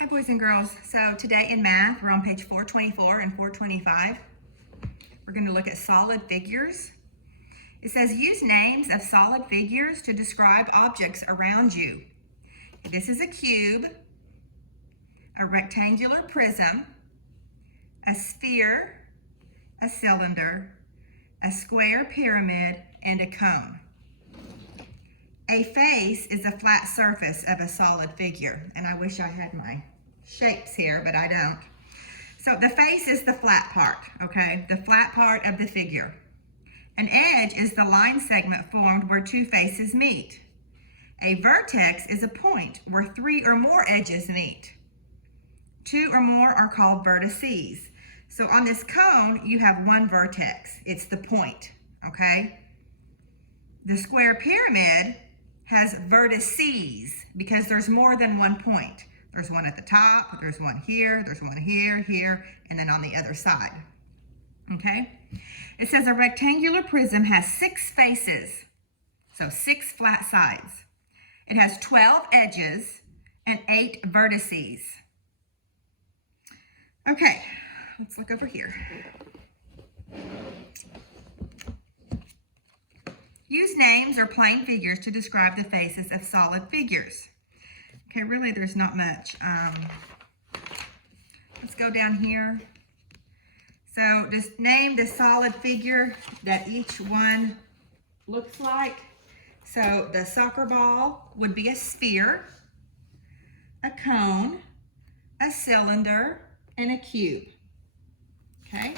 Hi boys and girls. So today in math, we're on page 424 and 425. We're going to look at solid figures. It says use names of solid figures to describe objects around you. This is a cube, a rectangular prism, a sphere, a cylinder, a square pyramid, and a cone. A face is a flat surface of a solid figure, and I wish I had my shapes here, but I don't. So the face is the flat part, okay? The flat part of the figure. An edge is the line segment formed where two faces meet. A vertex is a point where three or more edges meet. Two or more are called vertices. So on this cone, you have one vertex. It's the point, okay? The square pyramid has vertices because there's more than one point. There's one at the top, there's one here, here, and then on the other side, okay? It says a rectangular prism has 6 faces, so 6 flat sides. It has 12 edges and 8 vertices. Okay, let's look over here. Use names or plain figures to describe the faces of solid figures. Okay, really there's not much. Let's go down here. So just name the solid figure that each one looks like. So the soccer ball would be a sphere, a cone, a cylinder, and a cube. Okay.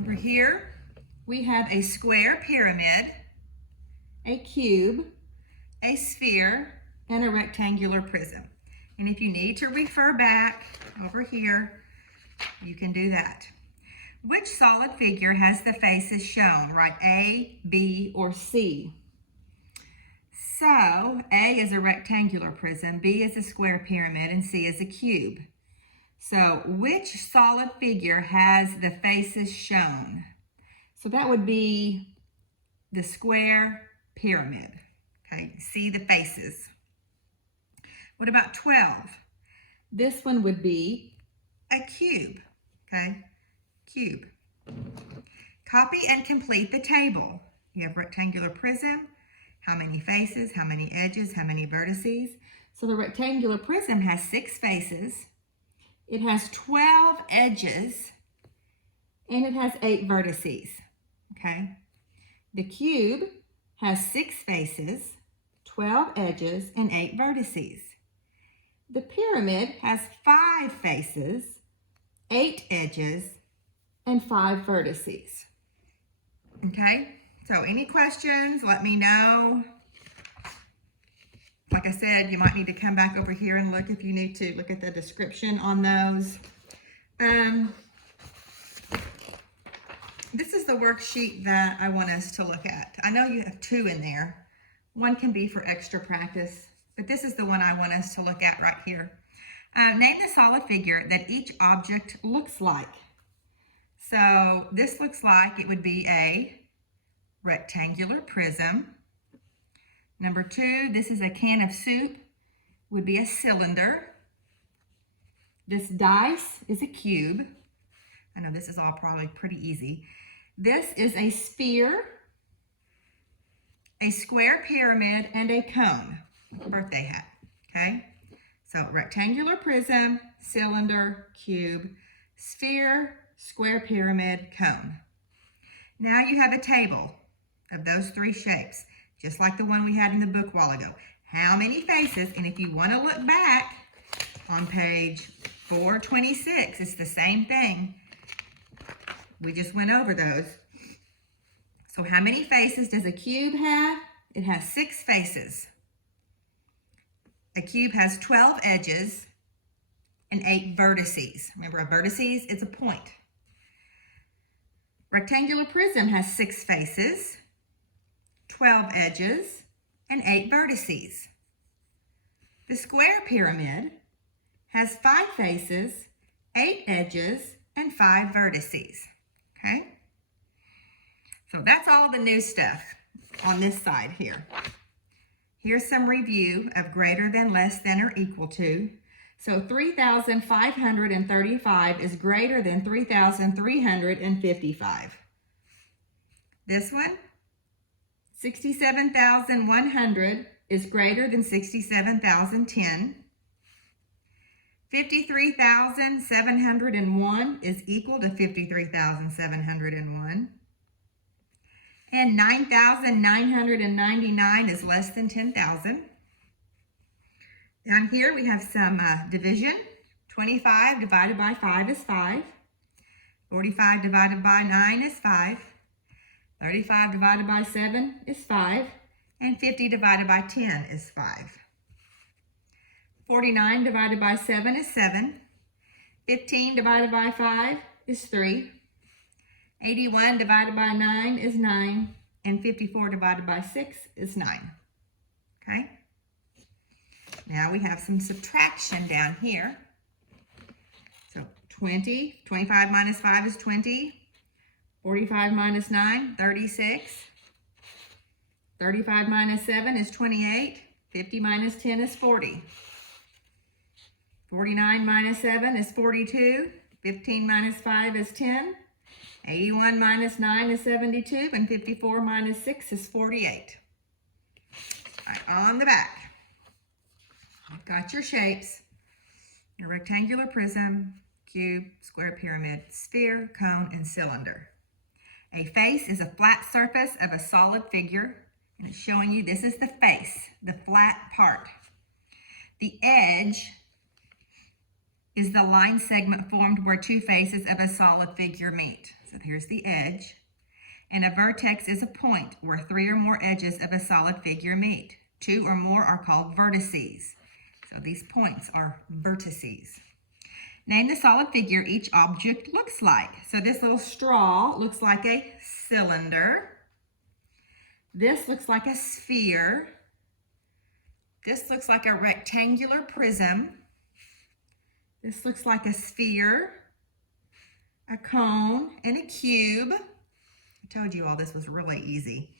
Over here, we have a square pyramid, a cube, a sphere, and a rectangular prism. And if you need to refer back over here, you can do that. Which solid figure has the faces shown? Write A, B, or C. So A is a rectangular prism, B is a square pyramid, and C is a cube. So which solid figure has the faces shown? So that would be the square pyramid. Okay, see the faces. What about 12? This one would be a cube. Okay, cube. Copy and complete the table. You have rectangular prism, how many faces, how many edges, how many vertices. So the rectangular prism has 6 faces. It has 12 edges, and it has 8 vertices, okay? The cube has 6 faces, 12 edges, and 8 vertices. The pyramid has 5 faces, 8 edges, and 5 vertices, okay? So any questions, let me know. Like I said, you might need to come back over here and look if you need to look at the description on those. This is the worksheet that I want us to look at. I know you have 2 in there. One can be for extra practice, but this is the one I want us to look at right here. Name the solid figure that each object looks like. So this looks like it would be a rectangular prism. Number 2, this is a can of soup, would be a cylinder. This dice is a cube. I know this is all probably pretty easy. This is a sphere, a square pyramid, and a cone, birthday hat, okay? So rectangular prism, cylinder, cube, sphere, square pyramid, cone. Now you have a table of those 3 shapes, just like the one we had in the book a while ago. How many faces? And if you want to look back on page 426, it's the same thing. We just went over those. So how many faces does a cube have? It has 6 faces. A cube has 12 edges and 8 vertices. Remember, a vertices is a point. Rectangular prism has 6 faces, 12 edges, and 8 vertices. The square pyramid has 5 faces, 8 edges, and 5 vertices, okay? So that's all the new stuff. on this side here. Here's some review of greater than, less than, or equal to. So 3,535 is greater than 3,355. This one, 67,100 is greater than 67,010. 53,701 is equal to 53,701. And 9,999 is less than 10,000. Down here we have some division. 25 divided by 5 is 5. 45 divided by 9 is 5. 35 divided by 7 is 5. And 50 divided by 10 is 5. 49 divided by 7 is 7. 15 divided by 5 is 3. 81 divided by 9 is 9. And 54 divided by 6 is 9. Okay? Now we have some subtraction down here. So 25 minus 5 is 20. 45 minus 9, 36. 35 minus 7 is 28. 50 minus 10 is 40. 49 minus 7 is 42. 15 minus 5 is 10. 81 minus 9 is 72. And 54 minus 6 is 48. All right, on the back, you've got your shapes. Your rectangular prism, cube, square pyramid, sphere, cone, and cylinder. A face is a flat surface of a solid figure. And it's showing you this is the face, the flat part. The edge is the line segment formed where two faces of a solid figure meet. So here's the edge. And a vertex is a point where three or more edges of a solid figure meet. Two or more are called vertices. So these points are vertices. Name the solid figure each object looks like. So this little straw looks like a cylinder. This looks like a sphere. This looks like a rectangular prism. This looks like a sphere, a cone, and a cube. I told you all this was really easy.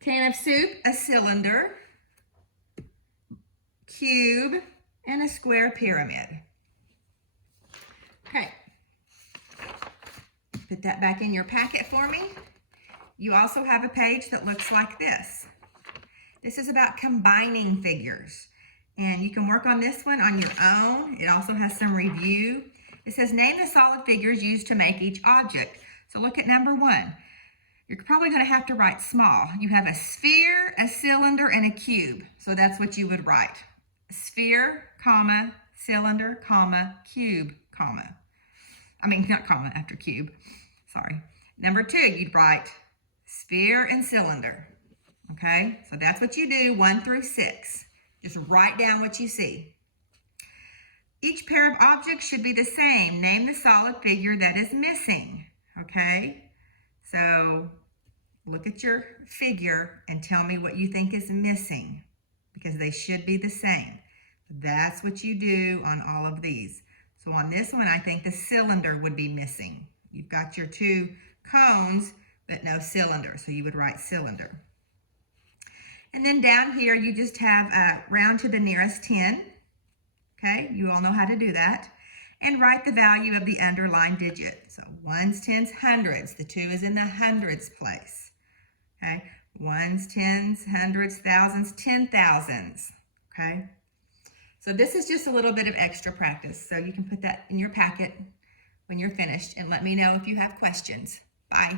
Can of soup, a cylinder, cube, and a square pyramid. Okay, put that back in your packet for me. You also have a page that looks like this. This is about combining figures. And you can work on this one on your own. It also has some review. It says, name the solid figures used to make each object. So look at number 1. You're probably going to have to write small. You have a sphere, a cylinder, and a cube. So that's what you would write. Sphere, comma, cylinder, comma, cube, comma. I mean, not comma, after cube. Sorry. Number 2, you'd write sphere and cylinder. Okay? So that's what you do, 1 through 6. Just write down what you see. Each pair of objects should be the same. Name the solid figure that is missing. Okay? So look at your figure and tell me what you think is missing, because they should be the same. That's what you do on all of these. So on this one, I think the cylinder would be missing. You've got your 2 cones, but no cylinder. So you would write cylinder. And then down here, you just have round to the nearest 10. Okay, you all know how to do that. And write the value of the underlined digit. So ones, tens, hundreds. The 2 is in the hundreds place. Okay, ones, tens, hundreds, thousands, 10,000s. Okay, so this is just a little bit of extra practice. So you can put that in your packet when you're finished and let me know if you have questions. Bye.